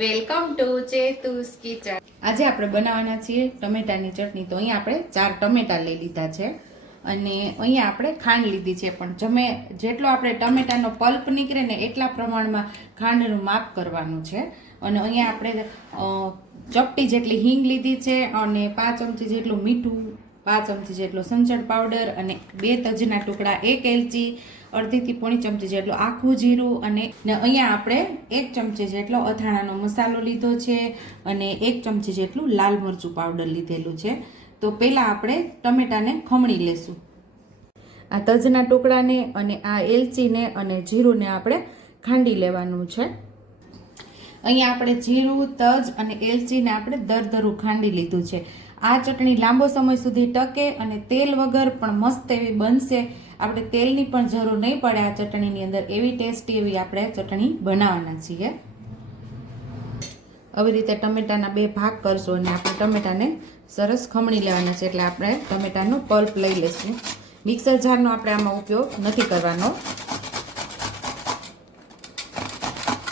Welcome to ચેતુસ kitchen. આજે આપણે બનાવવાના છીએ ટમેટાની ચટણી। તો અહીંયા આપણે 4 ટમેટા લઈ લીધા છે અને અહીંયા આપણે ખાંડ લીધી છે, પણ જેટલો આપણે ટમેટાનો પલ્પ નીકળે ને એટલા પ્રમાણમાં ખાંડનું માપ કરવાનું છે। અને અહીંયા આપણે ચપટી જેટલી હિંગ લીધી છે અને 5 ચમચી જેટલું મીઠું, 5 ચમચી જેટલો સંચળ પાવડર અને 2 તજના ટુકડા, 1 એલચી, અડધીથી પોણી ચમચી જેટલું આખું જીરું અને અહીંયા આપણે 1 ચમચી જેટલો અથાણાનો મસાલો લીધો છે અને 1 ચમચી જેટલું લાલ મરચું પાવડર લીધેલું છે। તો પહેલાં આપણે ટમેટાને ખમણી લેશું। આ તજના ટુકડાને અને આ એલચીને અને જીરુંને આપણે ખાંડી લેવાનું છે। અહીંયા આપણે જીરું, તજ અને એલચીને આપણે દરદરું ખાંડી લીધું છે। આ ચટણી લાંબો સમય સુધી ટકે અને તેલ વગર પણ મસ્ત એવી બનશે। આપણે તેલની પણ જરૂર નહીં પડે આ ચટણીની અંદર, એવી ટેસ્ટી એવી આપણે ચટણી બનાવવાના છીએ। આવી રીતે ટમેટાના 2 ભાગ કરશો અને આપણે ટમેટાને સરસ ખમણી લેવાના છે, એટલે આપણે ટમેટાનો પલ્પ લઈ લઈશું। મિક્સર જારનો આપણે આમાં ઉપયોગ નથી કરવાનો।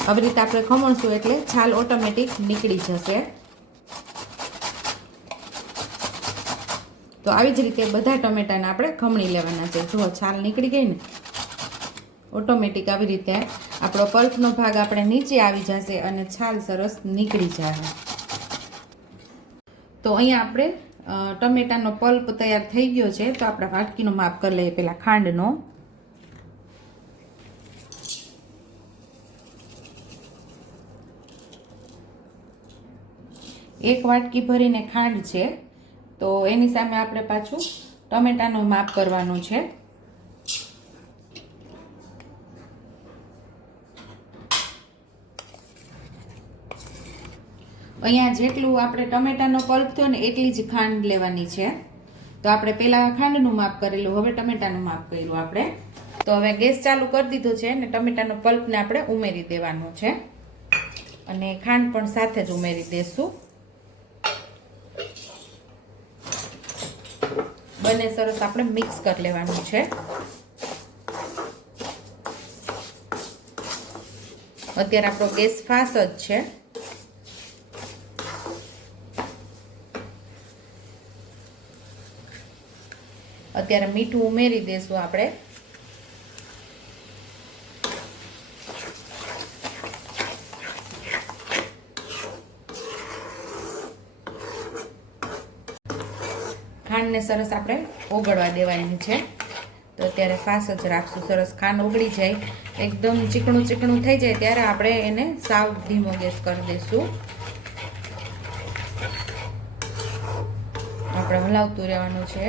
આવી રીતે આપણે ખમણશું એટલે છાલ ઓટોમેટિક નીકળી જશે। તો આવી જ રીતે બધા ટમેટાને આપણે ખમણી લેવાના છે। જો છાલ નીકળી ગઈ ને ઓટોમેટિક આવી રીતે આપણો પલ્પનો ભાગ આપણે નીચે આવી જશે અને છાલ સરસ નીકળી જશે। તો અહીંયા આપણે ટમેટાનો પલ્પ તૈયાર થઈ ગયો છે। તો આપણે વાટકીનો માપ કરી લઈએ પહેલા ખાંડનો। એક વાટકી ભરીને ખાંડ છે, તો એની સામે આપણે પાછું ટમેટાનું માપ કરવાનું છે। અહીંયા જેટલું આપણે ટમેટાનો પલ્પ થયો ને એટલી જ ખાંડ લેવાની છે। તો આપણે પહેલાં ખાંડનું માપ કરેલું, હવે ટમેટાનું માપ કર્યું આપણે। તો હવે ગેસ ચાલુ કરી દીધો છે ને ટમેટાનો પલ્પને આપણે ઉમેરી દેવાનું છે અને ખાંડ પણ સાથે જ ઉમેરી દેશું। બંને સરસ આપણે મિક્સ કરી લેવાનું છે। અત્યારે આપણો ગેસ ફાસ્ટ જ છે। અત્યારે મીઠું ઉમેરી દેશું આપણે। ખાંડને સરસ આપણે ઓગળવા દેવાની છે। તો અત્યારે ફાસ્ટ જ રાખશું। સરસ ખાંડ ઓગળી જાય, એકદમ ચીકણું ચીકણું થઈ જાય ત્યારે આપણે એને સાવ ધીમો ગેસ કરી દઈશું। આપણે હલાવતું રહેવાનું છે।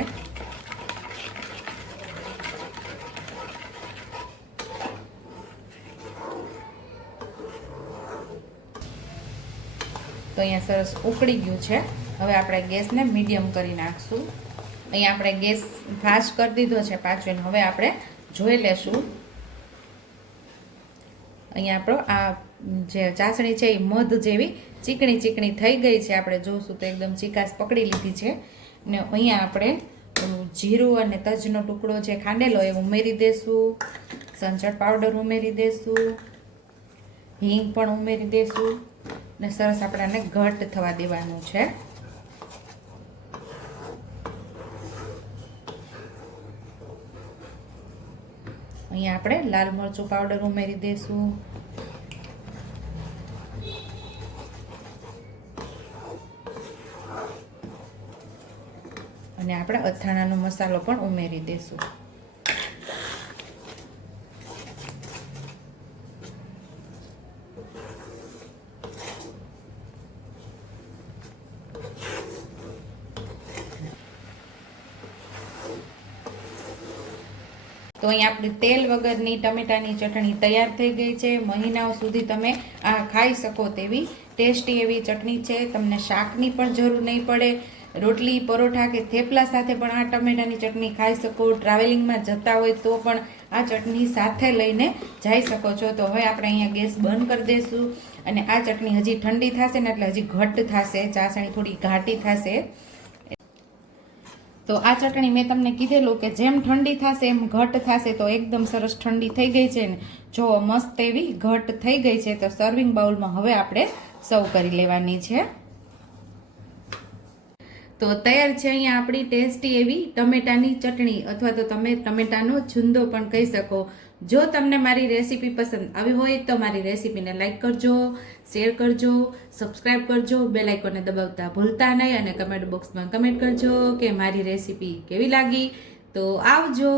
તો અહીંયા સરસ ઉકળી ગયું છે। હવે આપણે ગેસને મીડિયમ કરી નાખશું। અહીંયા આપણે ગેસ ફાસ્ટ કરી દીધો છે પાછો। હવે આપણે જોઈ લેશું। અહીંયા આપણો આ જે ચાસણી છે એ મધ જેવી ચીકણી ચીકણી થઈ ગઈ છે। આપણે જોઈશું તો એકદમ ચીકાશ પકડી લીધી છે ને અહીંયા આપણે જીરું અને તજનો ટુકડો જે ખાંડેલો એ ઉમેરી દેશું, સંચળ પાવડર ઉમેરી દેશું, હિંગ પણ ઉમેરી દેશું ને સરસ આપણે આને ઘટ થવા દેવાનું છે। અહીંયા આપણે લાલ મરચું પાવડર ઉમેરી દેશું અને આપણે અથાણાનો મસાલો પણ ઉમેરી દેશું। તો અહીંયા આપણી તેલ વગરની ટમેટાની ચટણી તૈયાર થઈ ગઈ છે। મહિનાઓ સુધી તમે આ ખાઈ શકો તેવી ટેસ્ટી એવી ચટણી છે। તમને શાકની પણ જરૂર નહીં પડે। રોટલી, પરોઠા કે થેપલા સાથે પણ આ ટમેટાની ચટણી ખાઈ શકો। ટ્રાવેલિંગમાં જતા હોય તો પણ આ ચટણી સાથે લઈને જઈ શકો છો। તો હવે આપણે અહીંયા ગેસ બંધ કરી દઈશું અને આ ચટણી હજી ઠંડી થશે ને એટલે હજી ઘટ્ટ થશે, ચાસણી થોડી ઘાટી થશે। તો તો આ ચટણી મેં તમને કીધેલું કે જેમ ઠંડી થશે એમ ઘટ થશે, તો એકદમ સરસ ઠંડી થઈ ગઈ છે ને જો મસ્ત એવી ઘટ થઈ ગઈ છે. તો સર્વિંગ બાઉલમાં હવે આપણે સર્વ કરી લેવાની છે. તો તૈયાર છે અહીંયા આપણી ટેસ્ટી એવી ટમેટાની ચટણી, અથવા તો તમે ટમેટાનો છુંદો પણ કહી શકો. જો તમને મારી રેસીપી પસંદ આવી હોય તો મારી રેસીપીને લાઈક કરજો, શેર કરજો, સબસ્ક્રાઈબ કરજો, બેલ આઇકોનને દબાવતા ભૂલતા નહીં, અને કમેન્ટ બોક્સમાં કમેન્ટ કરજો કે મારી રેસીપી કેવી લાગી. તો આવજો.